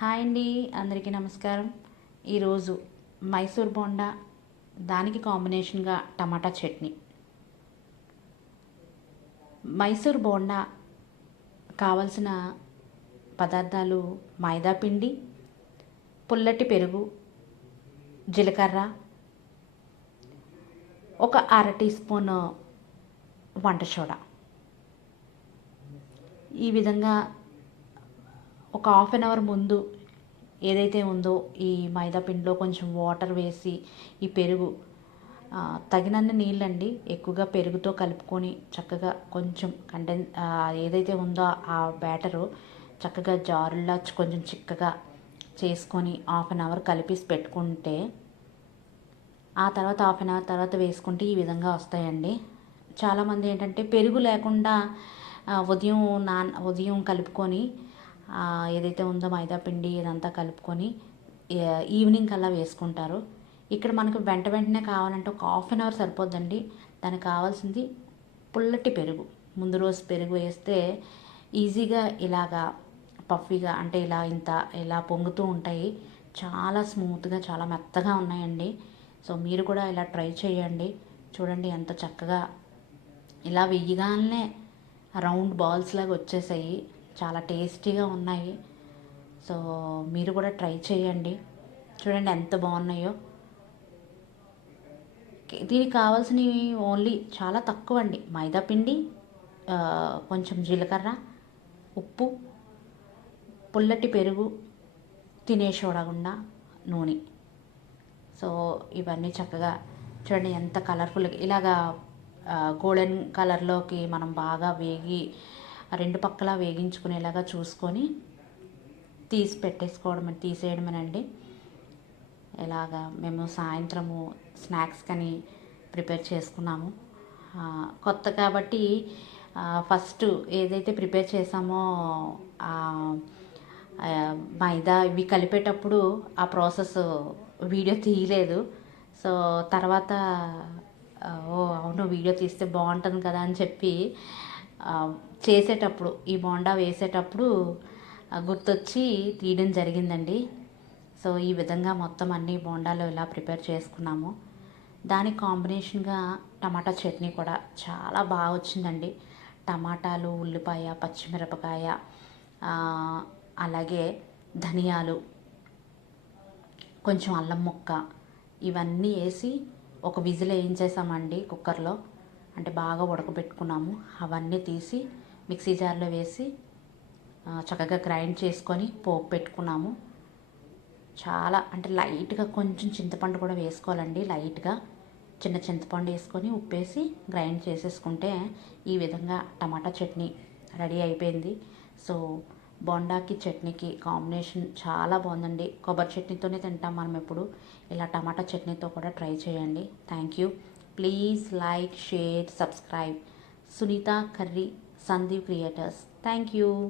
Hi అండి అందరికీ నమస్కారం. ఈరోజు మైసూర్ బోండా దానికి కాంబినేషన్గా టమాటా చట్నీ. మైసూర్ బోండా కావలసిన పదార్థాలు మైదా పిండి పుల్లటి పెరుగు జీలకర్ర ఒక అర టీ స్పూన్ వంట సోడా. ఈ విధంగా ఒక హాఫ్ అన్ అవర్ ముందు ఏదైతే ఉందో ఈ మైదా పిండిలో కొంచెం వాటర్ వేసి ఈ పెరుగు తగినన్ని నీళ్ళండి ఎక్కువగా పెరుగుతో కలుపుకొని చక్కగా కొంచెం కండెన్ ఏదైతే ఉందో ఆ బ్యాటరు చక్కగా జారుల్లా కొంచెం చిక్కగా చేసుకొని హాఫ్ అన్ అవర్ కలిపేసి పెట్టుకుంటే ఆ తర్వాత హాఫ్ అన్ అవర్ తర్వాత వేసుకుంటే ఈ విధంగా వస్తాయండి. చాలామంది ఏంటంటే పెరుగు లేకుండా ఉదయం నాన్ ఉదయం కలుపుకొని ఏదైతే ఉందో మైదా పిండి ఇదంతా కలుపుకొని ఈవినింగ్ కల్లా వేసుకుంటారు. ఇక్కడ మనకు వెంట వెంటనే కావాలంటే ఒక హాఫ్ అన్ అవర్ సరిపోద్దండి. దానికి కావాల్సింది పుల్లటి పెరుగు. ముందు రోజు పెరుగు వేస్తే ఈజీగా ఇలాగా పఫీగా అంటే ఇలా ఇంత ఇలా పొంగుతూ ఉంటాయి. చాలా స్మూత్గా చాలా మెత్తగా ఉన్నాయండి. సో మీరు కూడా ఇలా ట్రై చేయండి. చూడండి ఎంత చక్కగా. ఇలా వెయ్యగానే రౌండ్ బాల్స్ లాగా వచ్చేసాయి. చాలా టేస్టీగా ఉన్నాయి. సో మీరు కూడా ట్రై చేయండి. చూడండి ఎంత బాగున్నాయో. దీనికి కావాల్సినవి ఓన్లీ చాలా తక్కువ అండి మైదా పిండి కొంచెం జీలకర్ర ఉప్పు పుల్లటి పెరుగు తినే చూడకుండా నూనె. సో ఇవన్నీ చక్కగా చూడండి ఎంత కలర్ఫుల్గా ఇలాగా గోల్డెన్ కలర్లోకి మనం బాగా వేగి రెండు పక్కలా వేగించుకునేలాగా చూసుకొని తీసి పెట్టేసుకోవడం తీసేయడమేనండి. ఇలాగా మేము సాయంత్రము స్నాక్స్ కని ప్రిపేర్ చేసుకున్నాము. కొత్త కాబట్టి ఫస్ట్ ఏదైతే ప్రిపేర్ చేసామో మైదా ఇవి కలిపేటప్పుడు ఆ ప్రాసెస్ వీడియో తీయలేదు. సో తర్వాత ఓ అవును వీడియో తీస్తే బాగుంటుంది కదా అని చెప్పి చేసేటప్పుడు ఈ బోండా వేసేటప్పుడు గుర్తొచ్చి తీయడం జరిగిందండి. సో ఈ విధంగా మొత్తం అన్ని బోండాలు ఇలా ప్రిపేర్ చేసుకున్నాము. దానికి కాంబినేషన్గా టమాటా చట్నీ కూడా చాలా బాగా వచ్చిందండి. టమాటాలు ఉల్లిపాయ పచ్చిమిరపకాయ అలాగే ధనియాలు కొంచెం అల్లం ముక్క ఇవన్నీ వేసి ఒక విజిల్ వేయించేసామండి కుక్కర్లో. అంటే బాగా ఉడకబెట్టుకున్నాము. అవన్నీ తీసి మిక్సీ జార్లో వేసి చక్కగా గ్రైండ్ చేసుకొని పోపు పెట్టుకున్నాము. చాలా అంటే లైట్గా కొంచెం చింతపండు కూడా వేసుకోవాలండి లైట్గా. చిన్న చింతపండు వేసుకొని ఉప్పేసి గ్రైండ్ చేసేసుకుంటే ఈ విధంగా టమాటా చట్నీ రెడీ అయిపోయింది. సో బొండాకి చట్నీకి కాంబినేషన్ చాలా బాగుందండి. కొబ్బరి చట్నీతోనే తింటాం మనం ఎప్పుడు. ఇలా టమాటా చట్నీతో కూడా ట్రై చేయండి. Thank you. Please like, share, subscribe. Sunita Curry, Sandeep Creators. Thank you.